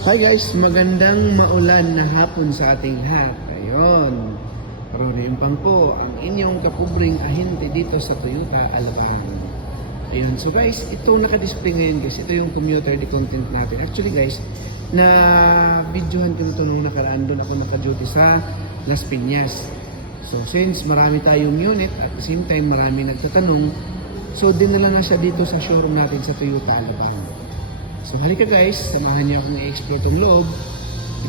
Hi guys, magandang maulan na hapon sa ating lahat. Ayun, Rory Impang po, ang inyong kapubring ahente dito sa Toyota Alabang. Ayun, so guys, ito naka-display ngayon guys. Ito yung commuter de content natin. Actually guys, na videohan ko nito nung nakaraan, doon ako naka-duty sa Las Piñas. So since marami tayong unit, at the same time marami nagtatanong, so dinala na siya dito sa showroom natin sa Toyota Alabang. So halika guys, samahan niyo akong i-explore itong loob.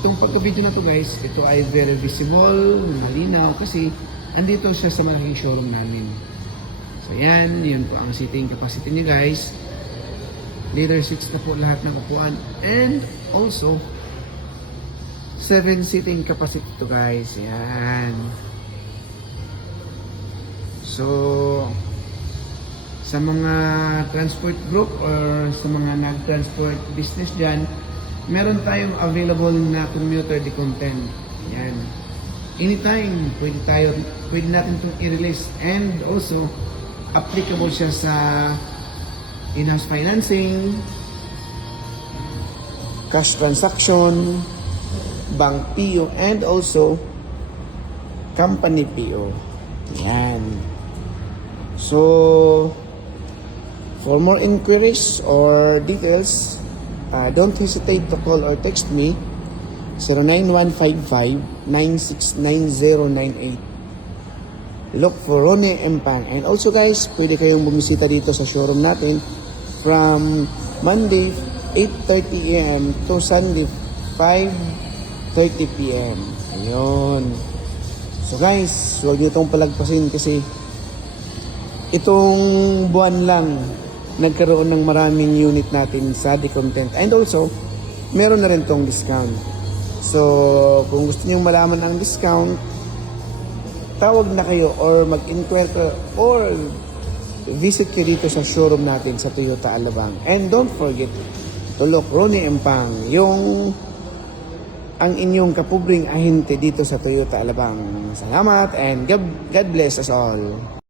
Itong pagka-video na to guys, ito ay very visible, malinaw kasi andito siya sa malaking showroom namin. So yan, yun po ang seating capacity niya guys. Leather seats na po lahat ng upuan. And also, 7 seating capacity to guys. Yan. So, sa mga transport group or sa mga nag-transport business dyan, meron tayong available na commuter de content. Yan. Anytime, pwede natin itong i-release. And also, applicable siya sa in-house financing, cash transaction, bank PO, and also company PO. Yan. So, for more inquiries or details, don't hesitate to call or text me 09155-969098. Look for Ronnie Empang. And also guys, pwede kayong bumisita dito sa showroom natin from Monday 8:30 AM to Sunday 5:30 PM. Ayun. So guys, huwag niyo itong palagpasin kasi itong buwan lang nagkaroon ng maraming unit natin sa de-content. And also, meron na rin tong discount. So, kung gusto niyo malaman ang discount, tawag na kayo or mag-inquire ka or visit kayo dito sa showroom natin sa Toyota Alabang. And don't forget to look Ronnie Empang, ang inyong kapubring ahente dito sa Toyota Alabang. Salamat and God bless us all.